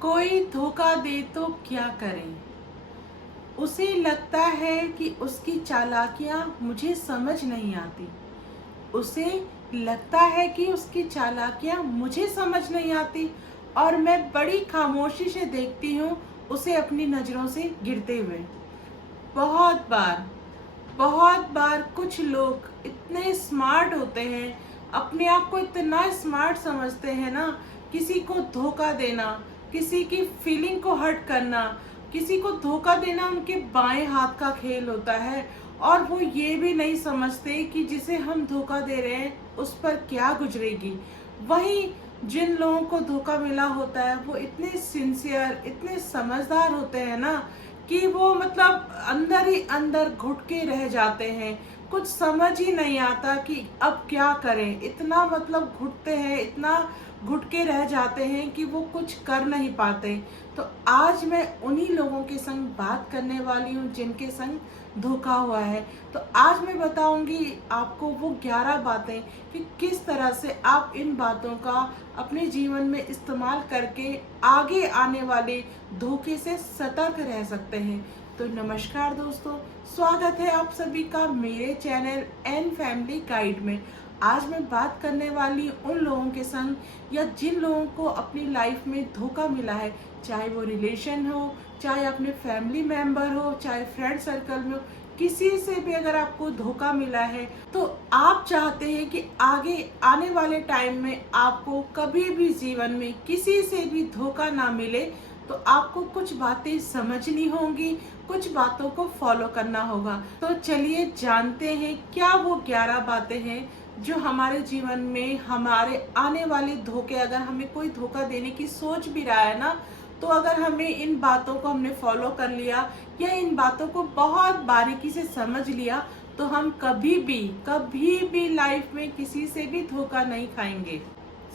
कोई धोखा दे तो क्या करें। उसे लगता है कि उसकी चालाकियाँ मुझे समझ नहीं आती। उसे लगता है कि उसकी चालाकियाँ मुझे समझ नहीं आती और मैं बड़ी खामोशी से देखती हूँ उसे अपनी नज़रों से गिरते हुए। बहुत बहुत बार कुछ लोग इतने स्मार्ट होते हैं, अपने आप को इतना स्मार्ट समझते हैं ना, किसी को धोखा देना, किसी की फीलिंग को हर्ट करना, किसी को धोखा देना उनके बाएं हाथ का खेल होता है। और वो ये भी नहीं समझते कि जिसे हम धोखा दे रहे हैं उस पर क्या गुजरेगी। वहीं जिन लोगों को धोखा मिला होता है वो इतने सिंसियर, इतने समझदार होते हैं ना कि वो मतलब अंदर ही अंदर घुट के रह जाते हैं। कुछ समझ ही नहीं आता कि अब क्या करें। इतना मतलब घुटते हैं, इतना घुट के रह जाते हैं कि वो कुछ कर नहीं पाते। तो आज मैं उन्हीं लोगों के संग बात करने वाली हूँ जिनके संग धोखा हुआ है। तो आज मैं बताऊंगी आपको वो 11 बातें कि किस तरह से आप इन बातों का अपने जीवन में इस्तेमाल करके आगे आने वाले धोखे से सतर्क रह सकते हैं। तो नमस्कार दोस्तों, स्वागत है आप सभी का मेरे चैनल एन फैमिली गाइड में। आज मैं बात करने वाली उन लोगों के संग या जिन लोगों को अपनी लाइफ में धोखा मिला है, चाहे वो रिलेशन हो, चाहे अपने फैमिली मेंबर हो, चाहे फ्रेंड सर्कल में हो, किसी से भी अगर आपको धोखा मिला है तो आप चाहते हैं कि आगे आने वाले टाइम में आपको कभी भी जीवन में किसी से भी धोखा ना मिले। तो आपको कुछ बातें समझनी होंगी, कुछ बातों को फॉलो करना होगा। तो चलिए जानते हैं क्या वो 11 बातें हैं जो हमारे जीवन में हमारे आने वाले धोखे, अगर हमें कोई धोखा देने की सोच भी रहा है ना, तो अगर हमें इन बातों को हमने फॉलो कर लिया या इन बातों को बहुत बारीकी से समझ लिया तो हम कभी भी लाइफ में किसी से भी धोखा नहीं खाएंगे।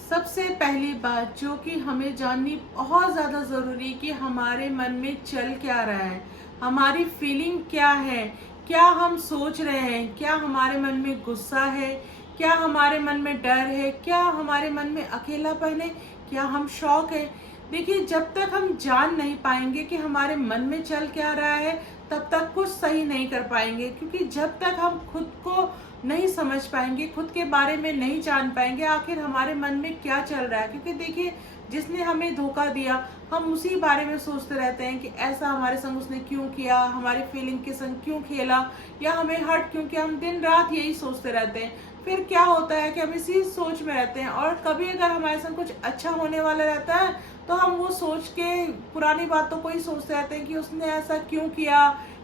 सबसे पहली बात जो कि हमें जाननी बहुत ज़्यादा ज़रूरी कि हमारे मन में चल क्या रहा है, हमारी फीलिंग क्या है, क्या हम सोच रहे हैं, क्या हमारे मन में गुस्सा है, क्या हमारे मन में डर है, क्या हमारे मन में अकेलापन है, क्या हम शौक है। देखिए, जब तक हम जान नहीं पाएंगे कि हमारे मन में चल क्या रहा है तब तक कुछ सही नहीं कर पाएंगे, क्योंकि जब तक हम खुद को नहीं समझ पाएंगे, खुद के बारे में नहीं जान पाएंगे आखिर हमारे मन में क्या चल रहा है। क्योंकि देखिए, जिसने हमें धोखा दिया हम उसी बारे में सोचते रहते हैं कि ऐसा हमारे संग उसने क्यों किया, हमारी फीलिंग के संग क्यों खेला या हमें हर्ट क्यों किया। हम दिन रात यही सोचते रहते हैं। फिर क्या होता है कि हम इसी सोच में रहते हैं और कभी अगर हमारे संग कुछ अच्छा होने वाला रहता है तो हम वो सोच के पुरानी बातों को ही सोचते रहते हैं कि उसने ऐसा क्यों किया,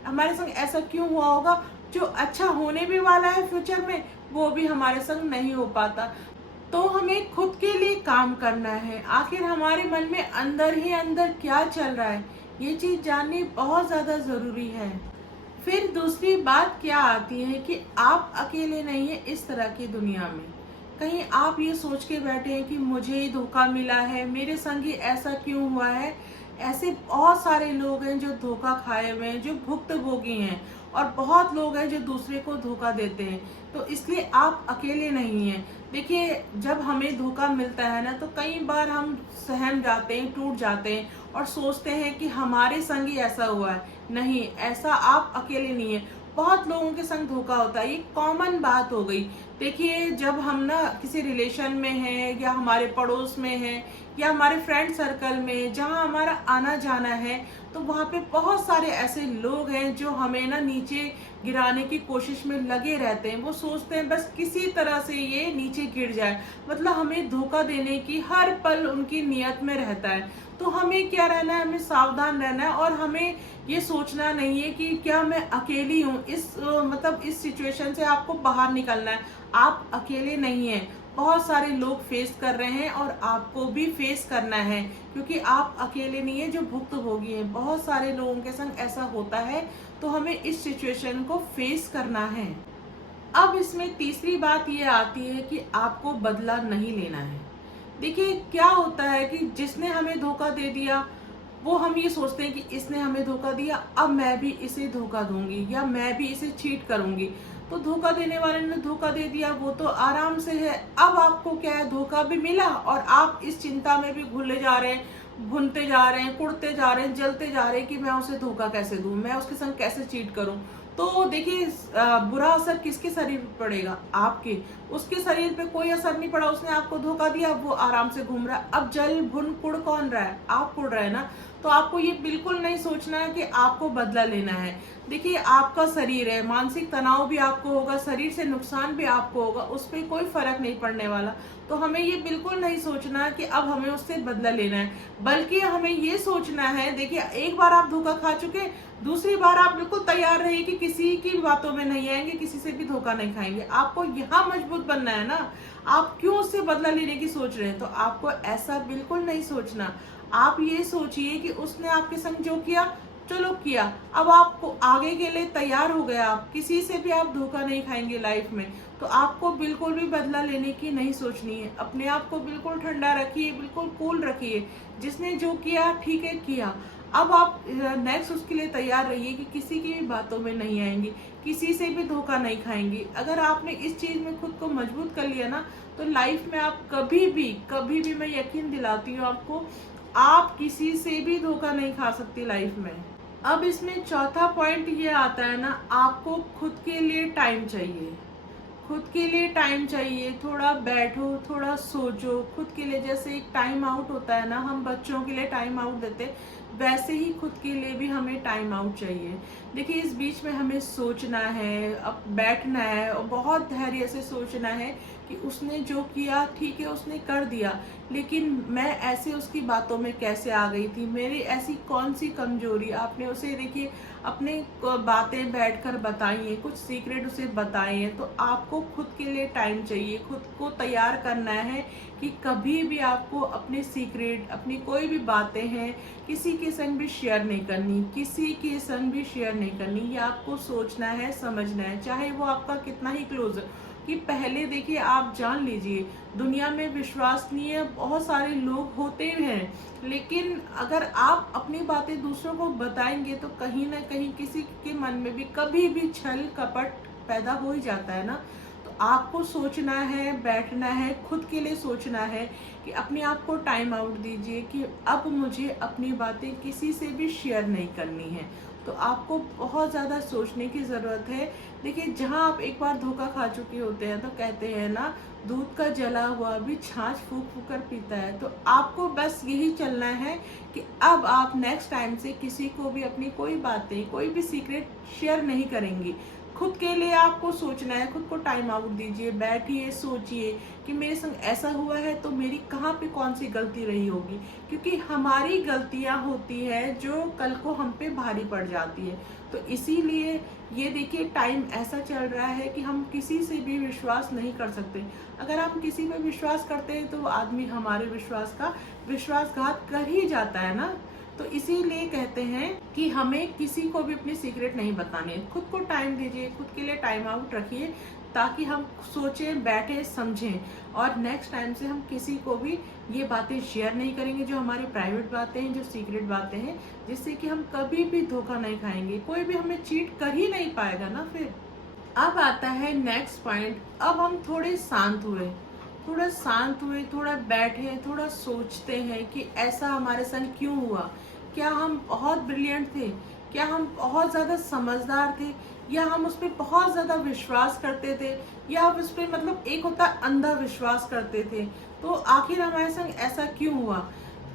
हमारे संग ऐसा क्यों हुआ होगा। जो अच्छा होने भी वाला है फ्यूचर में वो भी हमारे संग नहीं हो पाता। तो हमें खुद के लिए काम करना है, आखिर हमारे मन में अंदर ही अंदर क्या चल रहा है ये चीज जाननी बहुत ज्यादा जरूरी है। फिर दूसरी बात क्या आती है कि आप अकेले नहीं है इस तरह की दुनिया में। कहीं आप ये सोच के बैठे हैं कि मुझे ही धोखा मिला है, मेरे संग ही ऐसा क्यों हुआ है। ऐसे बहुत सारे लोग हैं जो धोखा खाए हुए हैं, जो भुक्तभोगी हैं, और बहुत लोग हैं जो दूसरे को धोखा देते हैं। तो इसलिए आप अकेले नहीं हैं। देखिए, जब हमें धोखा मिलता है ना तो कई बार हम सहम जाते हैं, टूट जाते हैं और सोचते हैं कि हमारे संग ही ऐसा हुआ है। नहीं, ऐसा आप अकेले नहीं है, बहुत लोगों के संग धोखा होता है, ये कॉमन बात हो गई। देखिए, जब हम ना किसी रिलेशन में हैं या हमारे पड़ोस में हैं या हमारे फ्रेंड सर्कल में जहाँ हमारा आना जाना है तो वहाँ पे बहुत सारे ऐसे लोग हैं जो हमें ना नीचे गिराने की कोशिश में लगे रहते हैं। वो सोचते हैं बस किसी तरह से ये नीचे गिर जाए, मतलब हमें धोखा देने की हर पल उनकी नियत में रहता है। तो हमें क्या रहना है, हमें सावधान रहना है और हमें ये सोचना नहीं है कि क्या मैं अकेली हूँ। मतलब इस सिचुएशन से आपको बाहर निकलना है। आप अकेले नहीं हैं, बहुत सारे लोग फेस कर रहे हैं और आपको भी फेस करना है, क्योंकि आप अकेले नहीं है जो भुक्तभोगी हैं। बहुत सारे लोगों के संग ऐसा होता है, तो हमें इस सिचुएशन को फेस करना है। अब इसमें तीसरी बात ये आती है कि आपको बदला नहीं लेना है। देखिए, क्या होता है कि जिसने हमें धोखा दे दिया वो हम ये सोचते हैं कि इसने हमें धोखा दिया, अब मैं भी इसे धोखा दूंगी या मैं भी इसे चीट करूंगी। तो धोखा देने वाले ने धोखा दे दिया, वो तो आराम से है। अब आपको क्या है, धोखा भी मिला और आप इस चिंता में भी घुले जा रहे हैं, भुनते जा रहे हैं, कुड़ते जा रहे हैं, जलते जा रहे हैं कि मैं उसे धोखा कैसे दूं, मैं उसके संग कैसे चीट करूं। तो देखिए बुरा असर किसके शरीर पे पड़ेगा? आपके। उसके शरीर पे कोई असर नहीं पड़ा, उसने आपको धोखा दिया, वो आराम से घूम रहा है। अब जल भुन कुड़ कौन रहा है? आप कुड़ रहे हैं ना। तो आपको ये बिल्कुल नहीं सोचना है कि आपको बदला लेना है। देखिए आपका शरीर है, मानसिक तनाव भी आपको होगा, शरीर से नुकसान भी आपको होगा, उस पर कोई फर्क नहीं पड़ने वाला। तो हमें ये बिल्कुल नहीं सोचना है कि अब हमें उससे बदला लेना है, बल्कि हमें ये सोचना है, देखिए एक बार आप धोखा खा चुके, दूसरी बार आप बिल्कुल तैयार रहिए कि किसी की बातों में नहीं आएंगे, किसी से भी धोखा नहीं खाएंगे। आपको यहाँ मजबूत बनना है ना। आप क्यों उससे बदला लेने की सोच रहे हैं? तो आपको ऐसा बिल्कुल नहीं सोचना। आप ये सोचिए कि उसने आपके संग जो किया, चलो किया, अब आपको आगे के लिए तैयार हो गया, आप किसी से भी आप धोखा नहीं खाएंगे लाइफ में। तो आपको बिल्कुल भी बदला लेने की नहीं सोचनी है। अपने आप को बिल्कुल ठंडा रखिए, बिल्कुल कूल रखिए। जिसने जो किया ठीक है किया, अब आप नेक्स्ट उसके लिए तैयार रहिए कि किसी की भी बातों में नहीं आएंगे, किसी से भी धोखा नहीं खाएंगे। अगर आपने इस चीज में खुद को मजबूत कर लिया ना, तो लाइफ में आप कभी भी मैं यकीन दिलाती हूँ आपको, आप किसी से भी धोखा नहीं खा सकती लाइफ में। अब इसमें चौथा पॉइंट ये आता है ना, आपको खुद के लिए टाइम चाहिए। खुद के लिए टाइम चाहिए, थोड़ा बैठो, थोड़ा सोचो खुद के लिए। जैसे एक टाइम आउट होता है ना, हम बच्चों के लिए टाइम आउट देते, वैसे ही खुद के लिए भी हमें टाइम आउट चाहिए। देखिए इस बीच में हमें सोचना है, अब बैठना है और बहुत धैर्य से सोचना है कि उसने जो किया ठीक है, उसने कर दिया, लेकिन मैं ऐसे उसकी बातों में कैसे आ गई थी, मेरी ऐसी कौन सी कमजोरी। आपने उसे देखिए अपने बातें बैठकर बताइए, कुछ सीक्रेट उसे बताइए। तो आपको खुद के लिए टाइम चाहिए, खुद को तैयार करना है कि कभी भी आपको अपने सीक्रेट, अपनी कोई भी बातें हैं किसी के संग भी शेयर नहीं करनी, किसी के संग भी शेयर नहीं करनी। ये आपको सोचना है, समझना है, चाहे वो आपका कितना ही क्लोज है। कि पहले देखिए आप जान लीजिए, दुनिया में विश्वसनीय बहुत सारे लोग होते हैं, लेकिन अगर आप अपनी बातें दूसरों को बताएंगे तो कहीं ना कहीं किसी के मन में भी कभी भी छल कपट पैदा हो ही जाता है ना। तो आपको सोचना है, बैठना है, खुद के लिए सोचना है कि अपने आप को टाइम आउट दीजिए कि अब मुझे अपनी बातें किसी से भी शेयर नहीं करनी है। तो आपको बहुत ज़्यादा सोचने की ज़रूरत है। देखिए जहाँ आप एक बार धोखा खा चुके होते हैं, तो कहते हैं ना, दूध का जला हुआ भी छाछ फूक फूक कर पीता है। तो आपको बस यही चलना है कि अब आप नेक्स्ट टाइम से किसी को भी अपनी कोई बातें, कोई भी सीक्रेट शेयर नहीं करेंगी। खुद के लिए आपको सोचना है, खुद को टाइम आउट दीजिए, बैठिए, सोचिए कि मेरे संग ऐसा हुआ है तो मेरी कहाँ पे कौन सी गलती रही होगी। क्योंकि हमारी गलतियाँ होती है जो कल को हम पे भारी पड़ जाती है। तो इसीलिए ये देखिए टाइम ऐसा चल रहा है कि हम किसी से भी विश्वास नहीं कर सकते। अगर हम किसी पे विश्वास करते हैं तो वो आदमी हमारे विश्वास का विश्वासघात कर ही जाता है ना। तो इसीलिए कहते हैं कि हमें किसी को भी अपनी सीक्रेट नहीं बतानी है। खुद को टाइम दीजिए, खुद के लिए टाइम आउट रखिए, ताकि हम सोचें, बैठे, समझें, और नेक्स्ट टाइम से हम किसी को भी ये बातें शेयर नहीं करेंगे जो हमारी प्राइवेट बातें हैं, जो सीक्रेट बातें हैं, जिससे कि हम कभी भी धोखा नहीं खाएंगे, कोई भी हमें चीट कर ही नहीं पाएगा ना। फिर अब आता है नेक्स्ट पॉइंट। अब हम थोड़े शांत हुए, थोड़ा बैठे, थोड़ा सोचते हैं कि ऐसा हमारे संग क्यों हुआ। क्या हम बहुत ब्रिलियंट थे? क्या हम बहुत ज़्यादा समझदार थे? या हम उस पर बहुत ज़्यादा विश्वास करते थे? या हम उस पर मतलब एक होता अंधा विश्वास करते थे? तो आखिर हमारे संग ऐसा क्यों हुआ?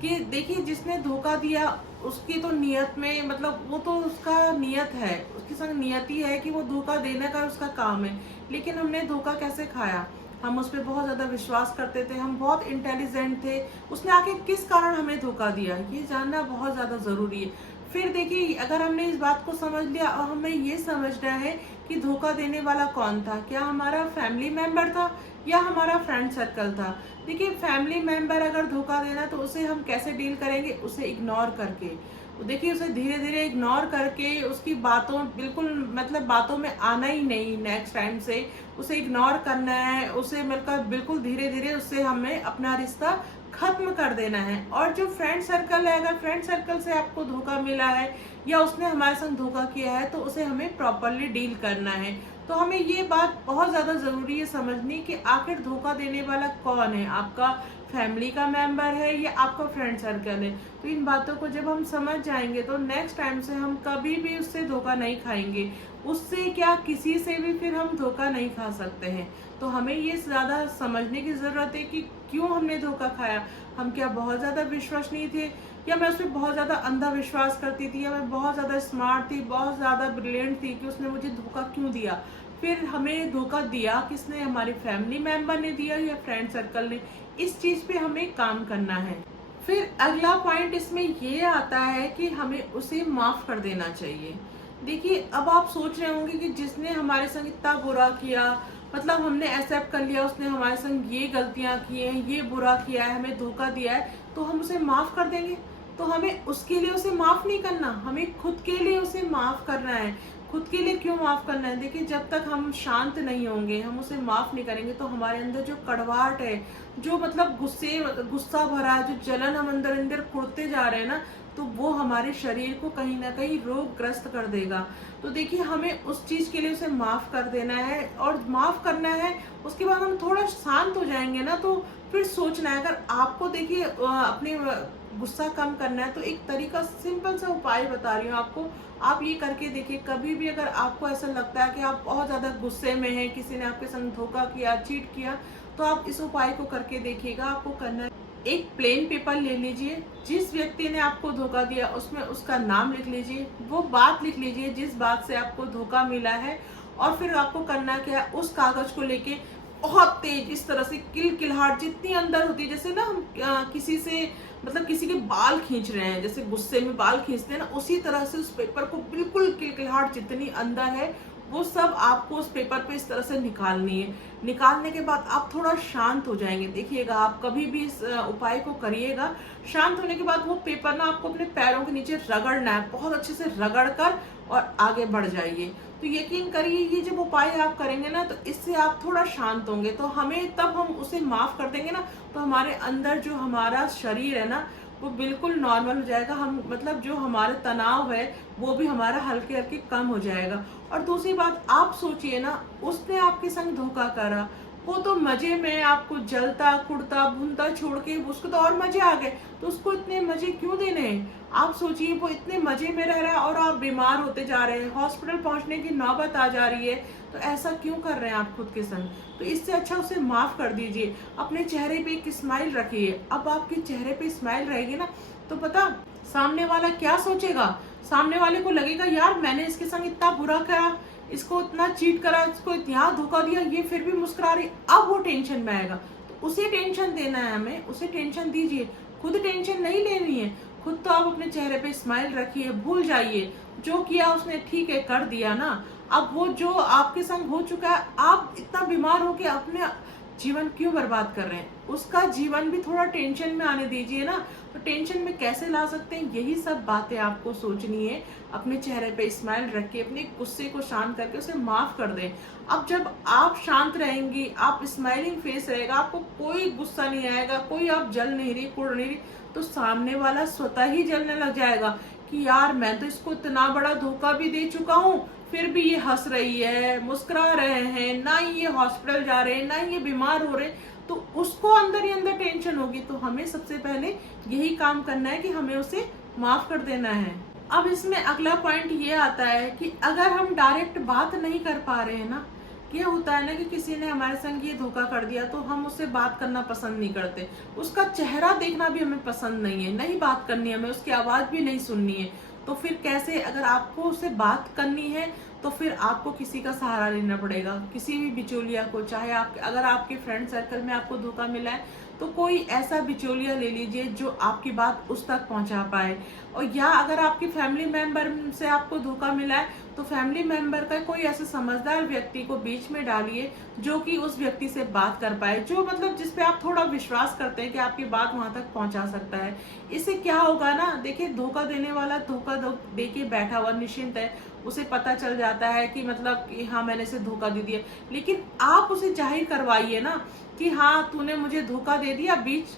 कि देखिए जिसने धोखा दिया उसकी तो नियत में, मतलब वो तो उसका नियत है, उसकी संग नियति है कि वो धोखा देने का उसका काम है। लेकिन हमने धोखा कैसे खाया? हम उस पर बहुत ज़्यादा विश्वास करते थे, हम बहुत इंटेलिजेंट थे, उसने आखिर किस कारण हमें धोखा दिया, ये जानना बहुत ज़्यादा ज़रूरी है। फिर देखिए अगर हमने इस बात को समझ लिया और हमें ये समझना है कि धोखा देने वाला कौन था, क्या हमारा फैमिली मेम्बर था या हमारा फ्रेंड सर्कल था। देखिए फैमिली मेम्बर अगर धोखा देना तो उसे हम कैसे डील करेंगे? उसे इग्नोर करके। देखिए उसे धीरे धीरे इग्नोर करके, उसकी बातों बिल्कुल मतलब बातों में आना ही नहीं, नेक्स्ट टाइम से उसे इग्नोर करना है, उसे मिलकर बिल्कुल धीरे धीरे उससे हमें अपना रिश्ता खत्म कर देना है। और जो फ्रेंड सर्कल है, अगर फ्रेंड सर्कल से आपको धोखा मिला है या उसने हमारे संग धोखा किया है, तो उसे हमें प्रॉपरली डील करना है। तो हमें ये बात बहुत ज़्यादा ज़रूरी है समझनी कि आखिर धोखा देने वाला कौन है, आपका फैमिली का मेंबर है या आपका फ्रेंड सर्कल है। तो इन बातों को जब हम समझ जाएंगे तो नेक्स्ट टाइम से हम कभी भी उससे धोखा नहीं खाएंगे। उससे क्या, किसी से भी फिर हम धोखा नहीं खा सकते हैं। तो हमें ये ज़्यादा समझने की ज़रूरत है कि क्यों हमने धोखा खाया। हम क्या बहुत ज़्यादा विश्वसनीय थे, या मैं उसमें बहुत ज़्यादा अंधा विश्वास करती थी, या मैं बहुत ज़्यादा स्मार्ट थी, बहुत ज़्यादा ब्रिलियंट थी कि उसने मुझे धोखा क्यों दिया। फिर हमें धोखा दिया किसने, हमारे फैमिली मेंबर ने दिया या फ्रेंड सर्कल ने। इस चीज़ पे हमें काम करना है। फिर अगला पॉइंट इसमें ये आता है कि हमें उसे माफ़ कर देना चाहिए। देखिए, अब आप सोच रहे होंगे कि जिसने हमारे संग इतना बुरा किया, मतलब हमने एक्सेप्ट कर लिया उसने हमारे संग ये गलतियां की हैं, ये बुरा किया है, हमें धोखा दिया है, तो हम उसे माफ़ कर देंगे। तो हमें उसके लिए उसे माफ़ नहीं करना, हमें खुद के लिए उसे माफ़ करना है। खुद के लिए क्यों माफ़ करना है? देखिए, जब तक हम शांत नहीं होंगे, हम उसे माफ़ नहीं करेंगे, तो हमारे अंदर जो कड़वाहट है, जो मतलब गुस्सा भरा है, जो जलन हम अंदर अंदर कुढ़ते जा रहे हैं ना, तो वो हमारे शरीर को कहीं ना कहीं रोगग्रस्त कर देगा। तो देखिए, हमें उस चीज़ के लिए उसे माफ़ कर देना है और माफ़ करना है। उसके बाद हम थोड़ा शांत हो जाएंगे ना, तो फिर सोचना है। अगर आपको देखिए अपने गुस्सा कम करना है, तो एक तरीका, सिंपल सा उपाय बता रही हूँ आपको, आप ये करके देखिए। कभी भी अगर आपको ऐसा लगता है कि आप बहुत ज़्यादा गुस्से में हैं, किसी ने आपके संग धोखा किया, चीट किया, तो आप इस उपाय को करके देखिएगा। आपको करना है, एक प्लेन पेपर ले लीजिए, जिस व्यक्ति ने आपको धोखा दिया उसमें उसका नाम लिख लीजिए, वो बात लिख लीजिए जिस बात से आपको धोखा मिला है, और फिर आपको करना क्या है, उस कागज को लेके बहुत तेज इस तरह से किलकिलाहट जितनी अंदर होती है, जैसे ना हम किसी से, मतलब किसी के बाल खींच रहे हैं, जैसे गुस्से में बाल खींचते हैं ना, उसी तरह से उस पेपर को बिल्कुल किलकिलाहट जितनी अंदर है वो सब आपको उस पेपर पे इस तरह से निकालनी है। निकालने के बाद आप थोड़ा शांत हो जाएंगे। देखिएगा, आप कभी भी इस उपाय को करिएगा। शांत होने के बाद वो पेपर ना आपको अपने पैरों के नीचे रगड़ना है, बहुत अच्छे से रगड़ कर और आगे बढ़ जाइए। तो यकीन करिए, ये जब उपाय आप करेंगे ना, तो इससे आप थोड़ा शांत होंगे। तो हमें तब हम उसे माफ कर देंगे ना, तो हमारे अंदर जो हमारा शरीर है ना, वो बिल्कुल नॉर्मल हो जाएगा। हम मतलब जो हमारे तनाव है वो भी हमारा हल्के हल्के कम हो जाएगा। और दूसरी बात, आप सोचिए ना, उसने आपके संग धोखा करा, वो तो मजे में आपको जलता कुड़ता भूनता छोड़ के उसको तो और मजे आ गए, तो उसको इतने मजे क्यों देने हैं? आप सोचिए, वो इतने मजे में रह रहा है और आप बीमार होते जा रहे हैं, हॉस्पिटल पहुंचने की नौबत आ जा रही है, तो ऐसा क्यों कर रहे हैं आप खुद के संग? तो इससे अच्छा उसे माफ कर दीजिए। अपने चेहरे पे एक स्माइल रखिए। अब आपके चेहरे पे स्माइल रहेगी ना, तो पता सामने वाला क्या सोचेगा? सामने वाले को लगेगा, यार मैंने इसके संग इतना बुरा करा, इसको इतना चीट करा, इसको इतना धोखा दिया, ये फिर भी मुस्कुरा रही। अब वो टेंशन में आएगा, तो उसे टेंशन देना है हमें, उसे टेंशन दीजिए, खुद टेंशन नहीं लेनी है। खुद तो आप अपने चेहरे पे स्माइल रखिए, भूल जाइए जो किया उसने, ठीक है कर दिया ना। अब वो जो आपके संग हो चुका है, आप इतना बीमार हो के अपने जीवन क्यों बर्बाद कर रहे हैं? उसका जीवन भी थोड़ा टेंशन में आने दीजिए ना। तो टेंशन में कैसे ला सकते हैं, यही सब बातें आपको सोचनी है। अपने चेहरे पे स्माइल रख के अपने गुस्से को शांत करके उसे माफ कर दें। अब जब आप शांत रहेंगी, आप स्माइलिंग फेस रहेगा, आपको कोई गुस्सा नहीं आएगा, कोई आप जल नहीं रही, कुड़ नहीं रही, तो सामने वाला स्वतः ही जलने लग जाएगा कि यार मैं तो इसको इतना बड़ा धोखा भी दे चुका हूँ, फिर भी ये हंस रही है, मुस्कुरा रहे हैं, ना ही ये हॉस्पिटल जा रहे हैं, ना ही ये बीमार हो रहे हैं, तो उसको अंदर ही अंदर टेंशन होगी। तो हमें सबसे पहले यही काम करना है कि हमें उसे माफ कर देना है। अब इसमें अगला पॉइंट ये आता है कि अगर हम डायरेक्ट बात नहीं कर पा रहे हैं ना, ये होता है ना कि किसी ने हमारे संग ये धोखा कर दिया, तो हम उससे बात करना पसंद नहीं करते, उसका चेहरा देखना भी हमें पसंद नहीं है, नहीं बात करनी है हमें, उसकी आवाज़ भी नहीं सुननी है। तो फिर कैसे, अगर आपको उससे बात करनी है तो फिर आपको किसी का सहारा लेना पड़ेगा, किसी भी बिचौलिया को। चाहे आप, अगर आपके फ्रेंड सर्कल में आपको धोखा मिला है तो कोई ऐसा बिचौलिया ले लीजिए जो आपकी बात उस तक पहुंचा पाए। और या अगर आपके फैमिली मेंबर से आपको धोखा मिला है तो फैमिली मेंबर का कोई ऐसे समझदार व्यक्ति को बीच में डालिए जो कि उस व्यक्ति से बात कर पाए, जो मतलब जिस पे आप थोड़ा विश्वास करते हैं कि आपकी बात वहां तक पहुंचा सकता है। इससे क्या होगा ना, देखिए धोखा देने वाला धोखा दे के बैठा हुआ निश्चिंत है, उसे पता चल जाता है कि मतलब कि हाँ मैंने इसे धोखा दे दिया, लेकिन आप उसे जाहिर करवाइए ना कि हाँ तूने मुझे धोखा दे दिया।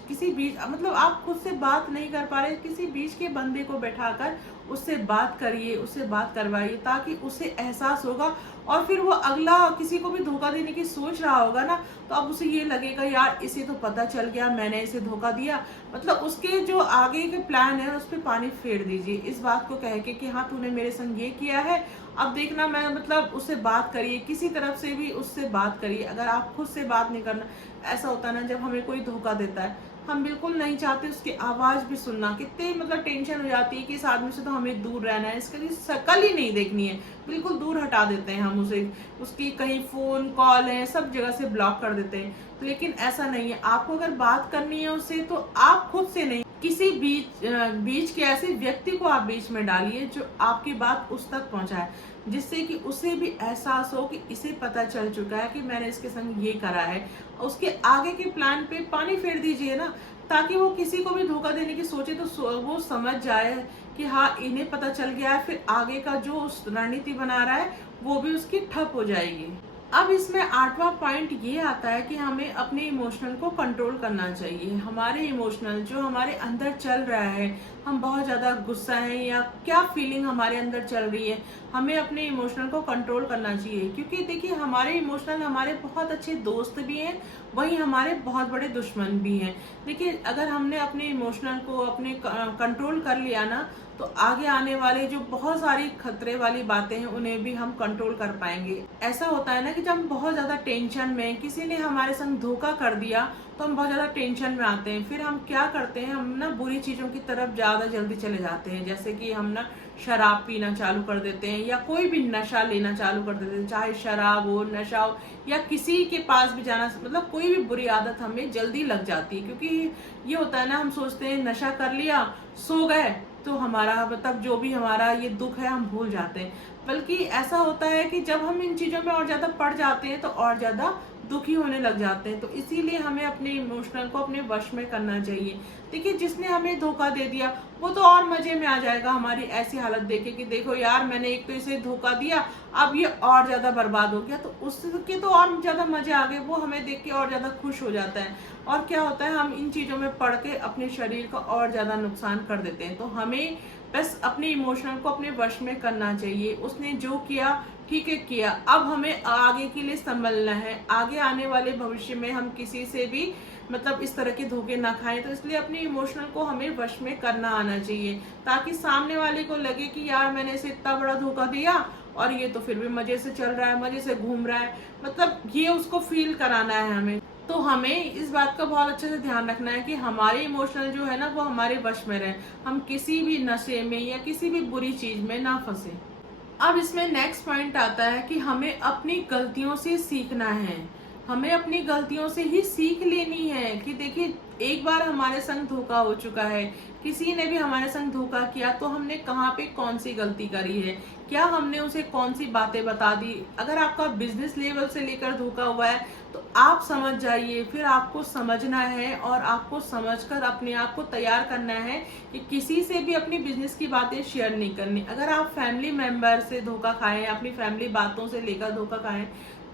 किसी बीच मतलब आप खुद से बात नहीं कर पा रहे, किसी बीच के बंदे को बैठाकर उससे बात करिए, उससे बात करवाइए, ताकि कि उसे एहसास होगा, और फिर वो अगला किसी को भी धोखा देने की सोच रहा होगा ना, तो अब उसे ये लगेगा यार इसे तो पता चल गया मैंने इसे धोखा दिया, मतलब उसके जो आगे के प्लान है उस पर पानी फेर दीजिए, इस बात को कह के कि हाँ तूने मेरे संग ये किया है, अब देखना मैं, मतलब उससे बात करिए, किसी तरफ से भी उससे बात करिए। अगर आप खुद से बात नहीं करना, ऐसा होता है ना जब हमें कोई धोखा देता है, हम बिल्कुल नहीं चाहते उसकी आवाज़ भी सुनना, कितने मतलब टेंशन हो जाती है कि इस आदमी से तो हमें दूर रहना है, इसकी शक्ल ही नहीं देखनी है, बिल्कुल दूर हटा देते हैं हम उसे, उसकी कहीं फ़ोन कॉल है सब जगह से ब्लॉक कर देते हैं। लेकिन ऐसा नहीं है, आपको अगर बात करनी है उससे तो आप खुद से नहीं, किसी बीच के ऐसे व्यक्ति को आप बीच में डालिए जो आपकी बात उस तक पहुंचाए, जिससे कि उसे भी एहसास हो कि इसे पता चल चुका है कि मैंने इसके संग ये करा है। उसके आगे के प्लान पे पानी फेर दीजिए ना, ताकि वो किसी को भी धोखा देने की सोचे तो वो समझ जाए कि हाँ इन्हें पता चल गया है, फिर आगे का जो उस रणनीति बना रहा है वो भी उसकी ठप हो जाएगी। अब इसमें 8वां पॉइंट ये आता है कि हमें अपने इमोशनल को कंट्रोल करना चाहिए। हमारे इमोशनल जो हमारे अंदर चल रहा है, हम बहुत ज़्यादा गुस्सा है या क्या फीलिंग हमारे अंदर चल रही है, हमें अपने इमोशनल को कंट्रोल करना चाहिए। क्योंकि देखिए हमारे इमोशनल हमारे बहुत अच्छे दोस्त भी हैं, वहीं हमारे बहुत बड़े दुश्मन भी हैं। देखिए अगर हमने अपने इमोशनल को अपने कंट्रोल कर लिया ना, तो आगे आने वाले जो बहुत सारी खतरे वाली बातें हैं उन्हें भी हम कंट्रोल कर पाएंगे। ऐसा होता है ना कि जब हम बहुत ज़्यादा टेंशन में, किसी ने हमारे संग धोखा कर दिया तो हम बहुत ज़्यादा टेंशन में आते हैं, फिर हम क्या करते हैं, हम ना बुरी चीज़ों की तरफ ज़्यादा जल्दी चले जाते हैं। जैसे कि हम ना शराब पीना चालू कर देते हैं या कोई भी नशा लेना चालू कर देते हैं, चाहे शराब हो, नशा हो, या किसी के पास भी जाना, मतलब कोई भी बुरी आदत हमें जल्दी लग जाती है। क्योंकि ये होता है ना, हम सोचते हैं नशा कर लिया, सो गए, तो हमारा मतलब जो भी हमारा ये दुख है हम भूल जाते हैं। बल्कि ऐसा होता है कि जब हम इन चीज़ों में और ज़्यादा पड़ जाते हैं तो और ज़्यादा दुखी होने लग जाते हैं। तो इसीलिए हमें अपने इमोशनल को अपने वश में करना चाहिए। देखिए जिसने हमें धोखा दे दिया वो तो और मजे में आ जाएगा हमारी ऐसी हालत देखे कि देखो यार मैंने एक तो इसे धोखा दिया, अब ये और ज्यादा बर्बाद हो गया, तो उसके तो और ज्यादा मजे आ गए, वो हमें देख के और ज्यादा खुश हो जाता है। और क्या होता है, हम इन चीजों में पड़ के अपने शरीर का और ज्यादा नुकसान कर देते हैं। तो हमें बस अपने इमोशनल को अपने वश में करना चाहिए। उसने जो किया ठीक है किया, अब हमें आगे के लिए संभलना है, आगे आने वाले भविष्य में हम किसी से भी मतलब इस तरह के धोखे ना खाएं। तो इसलिए अपने इमोशनल को हमें वश में करना आना चाहिए, ताकि सामने वाले को लगे कि यार मैंने इसे इतना बड़ा धोखा दिया और ये तो फिर भी मजे से चल रहा है, मजे से घूम रहा है, मतलब ये उसको फील कराना है हमें। तो हमें इस बात का बहुत अच्छे से ध्यान रखना है कि हमारे इमोशनल जो है ना वो हमारे वश में रहे, हम किसी भी नशे में या किसी भी बुरी चीज में ना फंसे। अब इसमें नेक्स्ट पॉइंट आता है कि हमें अपनी गलतियों से सीखना है, हमें अपनी गलतियों से ही सीख लेनी है। कि देखिए एक बार हमारे संग धोखा हो चुका है, किसी ने भी हमारे संग धोखा किया, तो हमने कहाँ पे कौन सी गलती करी है, क्या हमने उसे कौन सी बातें बता दी। अगर आपका बिजनेस लेवल से लेकर धोखा हुआ है तो आप समझ जाइए, फिर आपको समझना है और आपको समझकर अपने आप को तैयार करना है कि किसी से भी अपनी बिजनेस की बातें शेयर नहीं करनी। अगर आप फैमिली मेंबर से धोखा खाएं, अपनी फैमिली बातों से लेकर धोखा खाएं,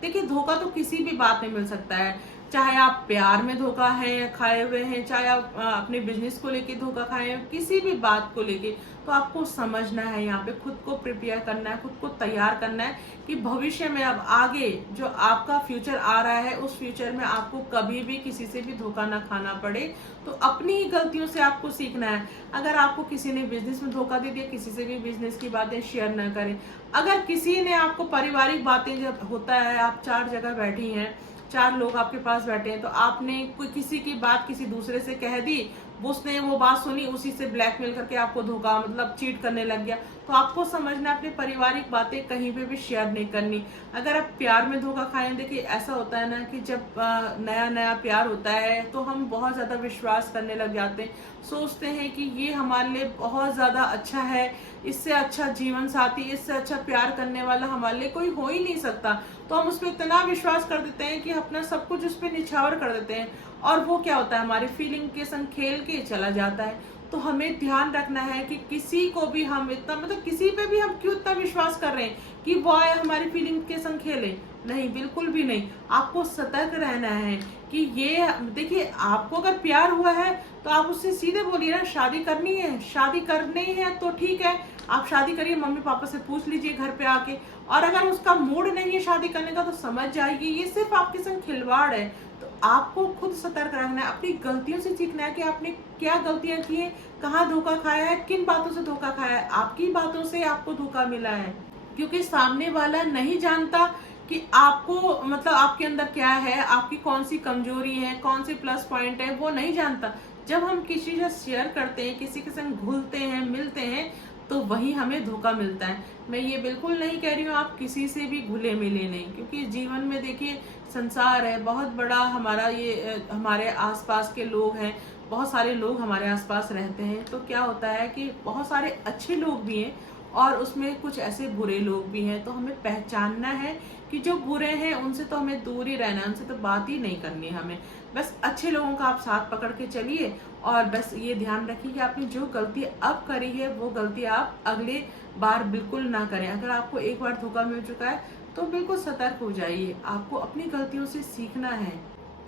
देखिए धोखा तो किसी भी बात में मिल सकता है, चाहे आप प्यार में धोखा है खाए हुए हैं, चाहे आप अपने बिजनेस को लेके धोखा खाए हैं, किसी भी बात को लेके, तो आपको समझना है, यहाँ पे खुद को प्रिपेयर करना है, खुद को तैयार करना है कि भविष्य में अब आगे जो आपका फ्यूचर आ रहा है उस फ्यूचर में आपको कभी भी किसी से भी धोखा ना खाना पड़े। तो अपनी ही गलतियों से आपको सीखना है। अगर आपको किसी ने बिजनेस में धोखा दे दिया, किसी से भी बिजनेस की बातें शेयर ना करें। अगर किसी ने आपको पारिवारिक बातें, जब होता है आप 4 जगह बैठी हैं, 4 लोग आपके पास बैठे हैं, तो आपने कोई किसी की बात किसी दूसरे से कह दी, उसने वो बात सुनी, उसी से ब्लैकमेल करके आपको धोखा मतलब चीट करने लग गया, तो आपको समझना है अपनी पारिवारिक बातें कहीं पे भी शेयर नहीं करनी। अगर आप प्यार में धोखा खाएं, देखिए ऐसा होता है ना कि जब नया नया प्यार होता है तो हम बहुत ज़्यादा विश्वास करने लग जाते हैं, सोचते हैं कि ये हमारे लिए बहुत ज़्यादा अच्छा है, इससे अच्छा जीवन साथी, इससे अच्छा प्यार करने वाला हमारे लिए कोई हो ही नहीं सकता। तो हम उस पर इतना विश्वास कर देते हैं कि अपना सब कुछ उस पर निछावर कर देते हैं, और वो क्या होता है हमारी फीलिंग के संग खेल के चला जाता है। तो हमें ध्यान रखना है कि किसी को भी हम इतना मतलब किसी पे भी हम क्यों इतना विश्वास कर रहे हैं कि वो हमारी फीलिंग के संग खेले, नहीं, बिल्कुल भी नहीं। आपको सतर्क रहना है कि ये देखिए आपको अगर प्यार हुआ है तो आप उससे सीधे बोलिए ना, शादी करनी है, शादी करनी है तो ठीक है, आप शादी करिए, मम्मी पापा से पूछ लीजिए घर पे आके। और अगर उसका मूड नहीं है शादी करने का तो समझ जाएगी ये सिर्फ आपके संग खिलवाड़ है। तो आपको खुद सतर्क रहना है, अपनी गलतियों से सीखना है कि आपने क्या गलतियां की है, कहाँ धोखा खाया है, किन बातों से धोखा खाया है। आपकी बातों से आपको धोखा मिला है, क्योंकि सामने वाला नहीं जानता कि आपको मतलब आपके अंदर क्या है, आपकी कौन सी कमजोरी है, कौन सी प्लस पॉइंट है, वो नहीं जानता। जब हम किसी से शेयर करते हैं, किसी के संग घुलते हैं, मिलते हैं, तो वही हमें धोखा मिलता है। मैं ये बिल्कुल नहीं कह रही हूँ आप किसी से भी घुले मिले नहीं, क्योंकि जीवन में देखिए संसार है बहुत बड़ा, हमारा ये हमारे आसपास के लोग हैं, बहुत सारे लोग हमारे आसपास रहते हैं। तो क्या होता है कि बहुत सारे अच्छे लोग भी हैं और उसमें कुछ ऐसे बुरे लोग भी हैं। तो हमें पहचानना है कि जो बुरे हैं उनसे तो हमें दूर ही रहना है, उनसे तो बात ही नहीं करनी है हमें। बस अच्छे लोगों का आप साथ पकड़ के चलिए और बस ये ध्यान रखिए कि आपने जो गलती अब करी है वो गलती आप अगले बार बिल्कुल ना करें। अगर आपको एक बार धोखा मिल चुका है तो बिल्कुल सतर्क हो जाइए, आपको अपनी गलतियों से सीखना है।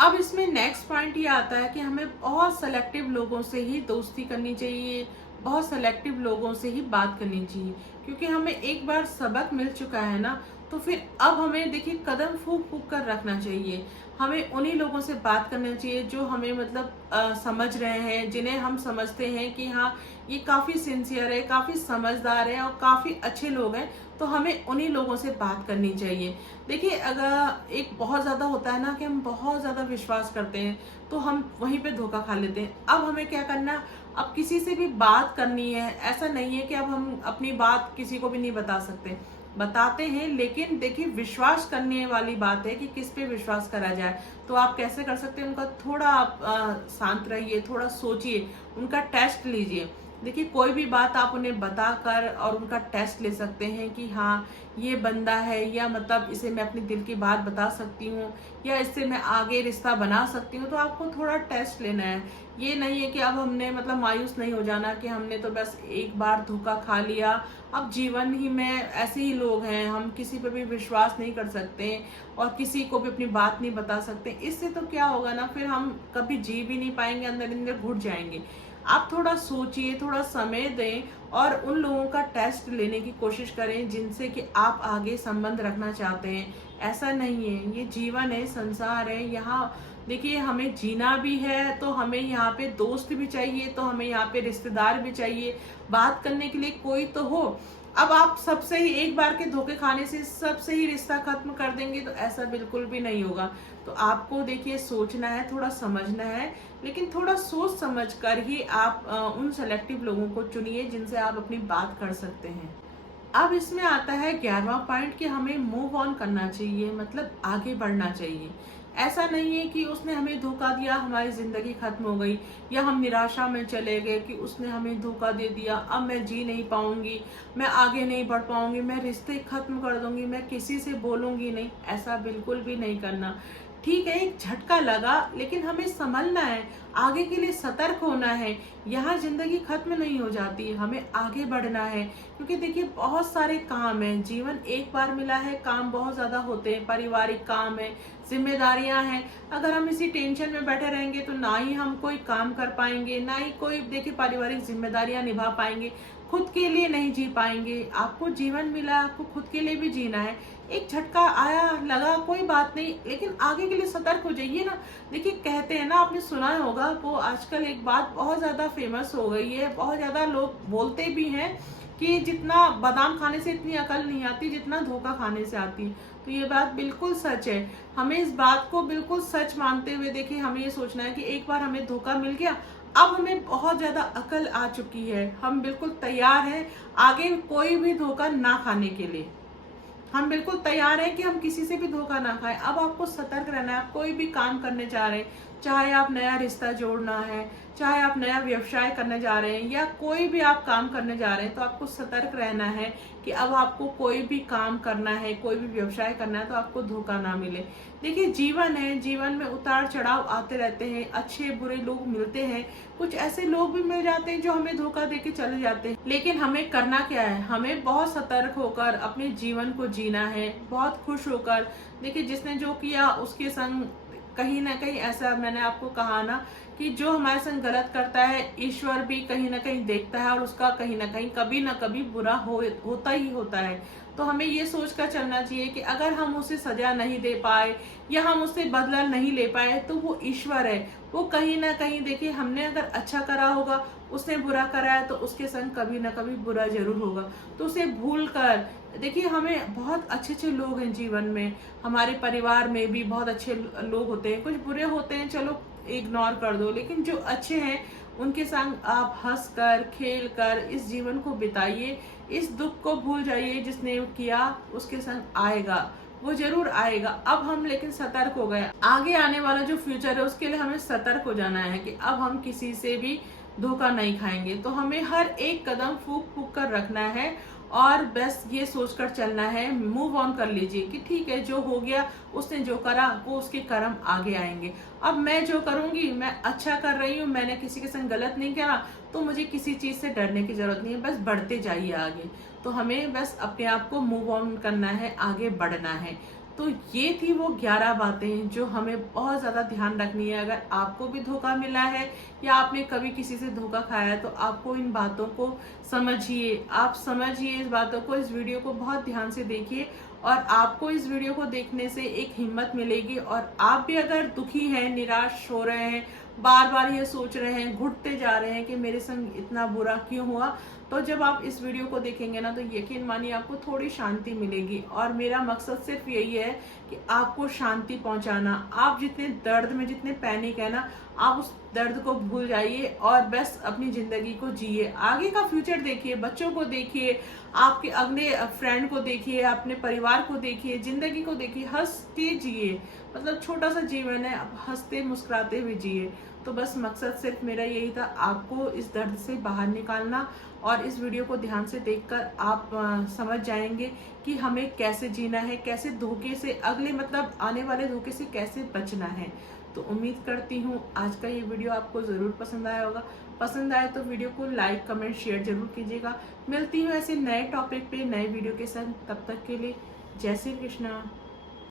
अब इसमें नेक्स्ट पॉइंट ये आता है कि हमें बहुत सेलेक्टिव लोगों से ही दोस्ती करनी चाहिए, बहुत सेलेक्टिव लोगों से ही बात करनी चाहिए, क्योंकि हमें एक बार सबक मिल चुका है ना, तो फिर अब हमें देखिए कदम फूंक फूंक कर रखना चाहिए। हमें उन्हीं लोगों से बात करना चाहिए जो हमें मतलब समझ रहे हैं, जिन्हें हम समझते हैं कि हाँ ये काफ़ी सिंसियर है, काफ़ी समझदार है और काफ़ी अच्छे लोग हैं। तो हमें उन्हीं लोगों से बात करनी चाहिए। देखिए अगर एक बहुत ज़्यादा होता है ना कि हम बहुत ज़्यादा विश्वास करते हैं तो हम वहीं पे धोखा खा लेते हैं। अब हमें क्या करना, अब किसी से भी बात करनी है, ऐसा नहीं है कि अब हम अपनी बात किसी को भी नहीं बता सकते, बताते हैं, लेकिन देखिए विश्वास करने वाली बात है कि किस पे विश्वास करा जाए। तो आप कैसे कर सकते हैं, उनका थोड़ा आप शांत रहिए, थोड़ा सोचिए, उनका टेस्ट लीजिए। देखिए कोई भी बात आप उन्हें बताकर और उनका टेस्ट ले सकते हैं कि हाँ ये बंदा है, या मतलब इसे मैं अपनी दिल की बात बता सकती हूँ, या इससे मैं आगे रिश्ता बना सकती हूँ। तो आपको थोड़ा टेस्ट लेना है। ये नहीं है कि अब हमने मतलब मायूस नहीं हो जाना कि हमने तो बस एक बार धोखा खा लिया, अब जीवन ही में ऐसे ही लोग हैं, हम किसी पे भी विश्वास नहीं कर सकते और किसी को भी अपनी बात नहीं बता सकते। इससे तो क्या होगा ना, फिर हम कभी जी भी नहीं पाएंगे, अंदर अंदर घुट जाएंगे। आप थोड़ा सोचिए, थोड़ा समय दें और उन लोगों का टेस्ट लेने की कोशिश करें जिनसे कि आप आगे संबंध रखना चाहते हैं। ऐसा नहीं है, ये जीवन है, संसार है, यहाँ देखिए हमें जीना भी है तो हमें यहाँ पे दोस्त भी चाहिए, तो हमें यहाँ पे रिश्तेदार भी चाहिए, बात करने के लिए कोई तो हो। अब आप सबसे ही एक बार के धोखे खाने से सबसे ही रिश्ता खत्म कर देंगे तो ऐसा बिल्कुल भी नहीं होगा। तो आपको देखिए सोचना है, थोड़ा समझना है, लेकिन थोड़ा सोच समझ कर ही आप उन सेलेक्टिव लोगों को चुनिए जिनसे आप अपनी बात कर सकते हैं। अब इसमें आता है 11वां पॉइंट कि हमें मूव ऑन करना चाहिए, मतलब आगे बढ़ना चाहिए। ऐसा नहीं है कि उसने हमें धोखा दिया, हमारी जिंदगी खत्म हो गई, या हम निराशा में चले गए कि उसने हमें धोखा दे दिया, अब मैं जी नहीं पाऊंगी, मैं आगे नहीं बढ़ पाऊंगी, मैं रिश्ते खत्म कर दूंगी, मैं किसी से बोलूंगी नहीं। ऐसा बिल्कुल भी नहीं करना। ठीक है एक झटका लगा, लेकिन हमें संभलना है, आगे के लिए सतर्क होना है। यहाँ जिंदगी खत्म नहीं हो जाती, हमें आगे बढ़ना है, क्योंकि देखिए बहुत सारे काम हैं, जीवन एक बार मिला है, काम बहुत ज्यादा होते हैं, पारिवारिक काम है, जिम्मेदारियां हैं। अगर हम इसी टेंशन में बैठे रहेंगे तो ना ही हम कोई काम कर पाएंगे, ना ही कोई देखिए पारिवारिक जिम्मेदारियां निभा पाएंगे, खुद के लिए नहीं जी पाएंगे। आपको जीवन मिला, आपको खुद के लिए भी जीना है। एक झटका आया लगा कोई बात नहीं, लेकिन आगे के लिए सतर्क हो जाइए ना। देखिए कहते हैं ना, आपने सुना होगा, वो आजकल एक बात बहुत ज्यादा फेमस हो गई है, बहुत ज्यादा लोग बोलते भी हैं कि जितना बादाम खाने से इतनी अकल नहीं आती जितना धोखा खाने से आती। तो ये बात बिल्कुल सच है। हमें इस बात को बिल्कुल सच मानते हुए देखिए हमें ये सोचना है कि एक बार हमें धोखा मिल गया, अब हमें बहुत ज्यादा अकल आ चुकी है, हम बिल्कुल तैयार हैं आगे कोई भी धोखा ना खाने के लिए। हम बिल्कुल तैयार हैं कि हम किसी से भी धोखा ना खाएं। अब आपको सतर्क रहना है। आप कोई भी काम करने जा रहे हैं, चाहे आप नया रिश्ता जोड़ना है, चाहे आप नया व्यवसाय करने जा रहे हैं, या कोई भी आप काम करने जा रहे हैं, तो आपको सतर्क रहना है कि अब आपको कोई भी काम करना है, कोई भी व्यवसाय करना है तो आपको धोखा ना मिले। देखिए जीवन है, जीवन में उतार चढ़ाव आते रहते हैं, अच्छे बुरे लोग मिलते हैं, कुछ ऐसे लोग भी मिल जाते हैं जो हमें धोखा देके चले जाते हैं। लेकिन हमें करना क्या है, हमें बहुत सतर्क होकर अपने जीवन को जीना है, बहुत खुश होकर। देखिए जिसने जो किया उसके संग कहीं ना कहीं, ऐसा मैंने आपको कहा ना कि जो हमारे संग गलत करता है ईश्वर भी कहीं ना कहीं देखता है और उसका कहीं ना कभी बुरा होता ही होता है। तो हमें ये सोच कर चलना चाहिए कि अगर हम उसे सजा नहीं दे पाए या हम उससे बदला नहीं ले पाए तो वो ईश्वर है, वो कहीं ना कहीं देखिए हमने अगर अच्छा करा होगा, उसने बुरा करा है तो उसके संग कभी ना कभी बुरा जरूर होगा। तो उसे भूल कर देखिए, हमें बहुत अच्छे अच्छे लोग हैं जीवन में, हमारे परिवार में भी बहुत अच्छे लोग होते हैं, कुछ बुरे होते हैं चलो इग्नोर कर दो, लेकिन जो अच्छे हैं उनके संग आप हंस कर खेल कर इस जीवन को बिताइए। इस दुख को भूल जाइए, जिसने किया उसके संग आएगा, वो जरूर आएगा। अब हम लेकिन सतर्क हो गए, आगे आने वाला जो फ्यूचर है उसके लिए हमें सतर्क हो जाना है कि अब हम किसी से भी धोखा नहीं खाएंगे। तो हमें हर एक कदम फूक फूक कर रखना है और बस ये सोचकर चलना है, मूव ऑन कर लीजिए कि ठीक है जो हो गया, उसने जो करा वो उसके कर्म आगे आएंगे। अब मैं जो करूंगी मैं अच्छा कर रही हूँ, मैंने किसी के संग गलत नहीं करा, तो मुझे किसी चीज से डरने की जरूरत नहीं है, बस बढ़ते जाइए आगे। तो हमें बस अपने आप को मूव ऑन करना है, आगे बढ़ना है। तो ये थी वो 11 बातें जो हमें बहुत ज़्यादा ध्यान रखनी है। अगर आपको भी धोखा मिला है या आपने कभी किसी से धोखा खाया है तो आपको इन बातों को समझिए, आप समझिए इस बातों को, इस वीडियो को बहुत ध्यान से देखिए और आपको इस वीडियो को देखने से एक हिम्मत मिलेगी। और आप भी अगर दुखी हैं, निराश हो रहे हैं, बार बार ये सोच रहे हैं, घुटते जा रहे हैं कि मेरे संग इतना बुरा क्यों हुआ, तो जब आप इस वीडियो को देखेंगे ना तो यकीन मानिए आपको थोड़ी शांति मिलेगी। और मेरा मकसद सिर्फ यही है कि आपको शांति पहुंचाना। आप जितने दर्द में, जितने पैनिक है ना, आप उस दर्द को भूल जाइए और बस अपनी जिंदगी को जिए, आगे का फ्यूचर देखिए, बच्चों को देखिए, आपके अगले फ्रेंड को देखिए, अपने परिवार को देखिए, जिंदगी को देखिए, हंस के जिए। मतलब छोटा सा जीवन है, अब हंसते मुस्कुराते हुए जिए। तो बस मकसद सिर्फ मेरा यही था, आपको इस दर्द से बाहर निकालना। और इस वीडियो को ध्यान से देखकर आप समझ जाएंगे कि हमें कैसे जीना है, कैसे धोखे से, अगले मतलब आने वाले धोखे से कैसे बचना है। तो उम्मीद करती हूँ आज का ये वीडियो आपको ज़रूर पसंद आया होगा। पसंद आए तो वीडियो को लाइक कमेंट शेयर जरूर कीजिएगा। मिलती हूँ ऐसे नए टॉपिक पे नए वीडियो के साथ, तब तक के लिए जय श्री कृष्णा।